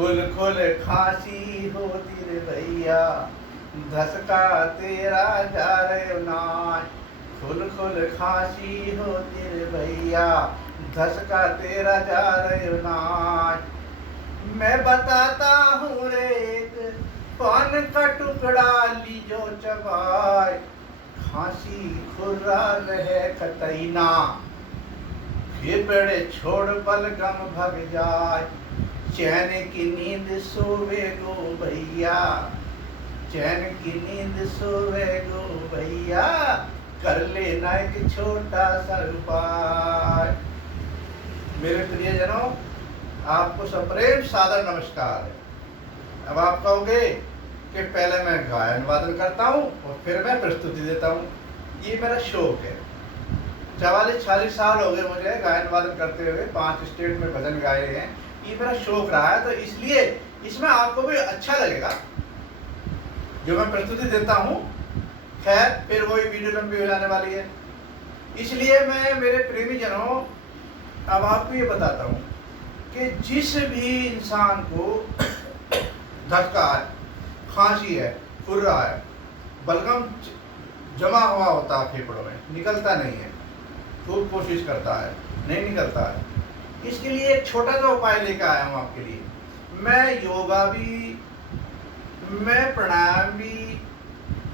खुल खुल खांसी होती रे भैया, धसका तेरा जा रे नाच। खुल खुल खांसी होती रे भैया, धसका तेरा जा रे नाच। मैं बताता हूँ रे एक पान का टुकड़ा लीजो चबाए, खांसी खुर्रा रहे कतईना, फेफड़े छोड़ बलगम भग जाए। चैन की नींद सोवे गो भैया, चैन की नींद सोवे गो भैया, कर लेना एक छोटा सा उपाय। मेरे प्रियजनों, आपको सप्रेम सादर नमस्कार है। अब आप कहोगे कि पहले मैं गायन वादन करता हूँ और फिर मैं प्रस्तुति देता हूँ। ये मेरा शौक है। 44-46 साल हो गए मुझे गायन वादन करते हुए, 5 स्टेट में भजन गाए हैं। ये मेरा शौक रहा है, तो इसलिए इसमें आपको भी अच्छा लगेगा जो मैं प्रस्तुति देता हूँ। खैर, फिर वही वीडियो लंबी हो जाने वाली है, इसलिए मैं मेरे प्रेमी जनों अब आपको ये बताता हूँ कि जिस भी इंसान को धक्का है, खांसी है, खुर्रा है, बलगम जमा हुआ होता है फेफड़ों में, निकलता नहीं है, खूब कोशिश करता है, नहीं निकलता है, इसके लिए एक छोटा सा उपाय लेकर आया हूँ आपके लिए। मैं योगा भी, मैं प्राणायाम भी,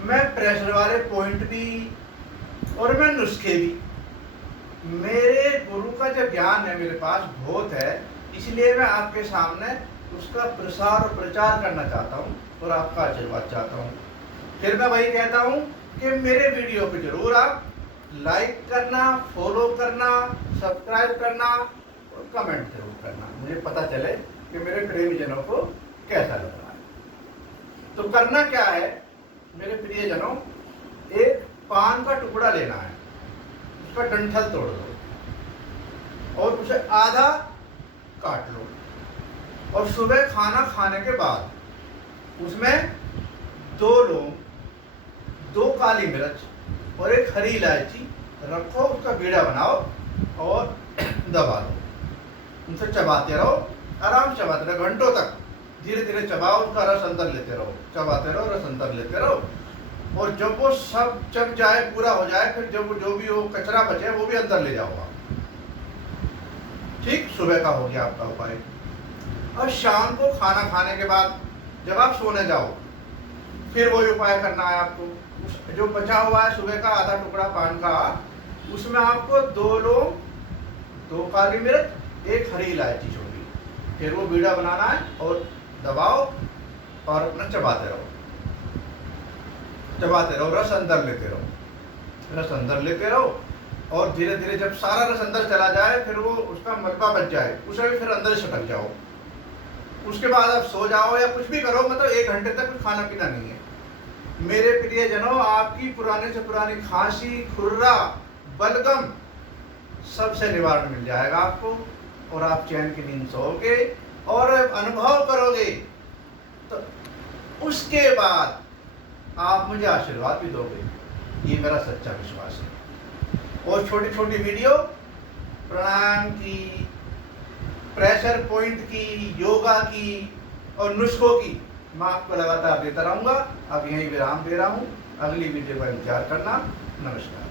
मैं प्रेशर वाले पॉइंट भी, और मैं नुस्खे भी। मेरे गुरु का जो ज्ञान है मेरे पास बहुत है, इसलिए मैं आपके सामने उसका प्रसार और प्रचार करना चाहता हूँ और आपका आशीर्वाद चाहता हूँ। फिर मैं वही कहता हूँ कि मेरे वीडियो को जरूर आप लाइक करना, फॉलो करना, सब्सक्राइब करना और कमेंट जरूर करना, मुझे पता चले कि मेरे प्रेमीजनों को कैसा लग रहा है। तो करना क्या है मेरे प्रियजनों, एक पान का टुकड़ा लेना है, उसका डंठल तोड़ दो और उसे आधा काट लो, और सुबह खाना खाने के बाद उसमें 2 लौंग, 2 काली मिर्च और 1 हरी इलायची रखो, उसका बीड़ा बनाओ और दबा दो। उनसे चबाते रहो, आराम से चबाते रहो, घंटों तक धीरे धीरे चबाओ, उसका रस अंदर लेते रहो, चबाते रहो, रस अंदर लेते रहो। और जब वो सब चब जाए, पूरा हो जाए, फिर जब जो भी वो कचरा बचे वो भी अंदर ले जाओ आप। ठीक, सुबह का हो गया आपका उपाय। और शाम को खाना खाने के बाद जब आप सोने जाओ, फिर वही उपाय करना है आपको। जो बचा हुआ है सुबह का आधा टुकड़ा पान का, उसमें आपको 2 लौंग, 2 काली मिर्च, 1 हरी इलायची छोटी, फिर वो बीड़ा बनाना है और दबाओ और अपना चबाते रहो, चबाते रहो, रस अंदर लेते रहो, रस अंदर लेते रहो। और धीरे धीरे जब सारा रस अंदर चला जाए, फिर वो उसका मलबा बच जाए, उसे भी फिर अंदर सटक जाओ। उसके बाद आप सो जाओ या कुछ भी करो, मतलब 1 घंटे तक खाना पीना नहीं है। मेरे प्रियजनों, आपकी पुराने से पुरानी खांसी, खुर्रा, बलगम सबसे निवारण मिल जाएगा आपको, और आप चैन की नींद सोओगे और अनुभव करोगे, तो उसके बाद आप मुझे आशीर्वाद भी दोगे, ये मेरा सच्चा विश्वास है। और छोटी छोटी वीडियो प्राणायाम की, प्रेशर पॉइंट की, योगा की और नुस्खों की मैं आपको लगातार देता रहूँगा। अब यहीं विराम दे रहा हूँ, अगली वीडियो का इंतजार करना। नमस्कार।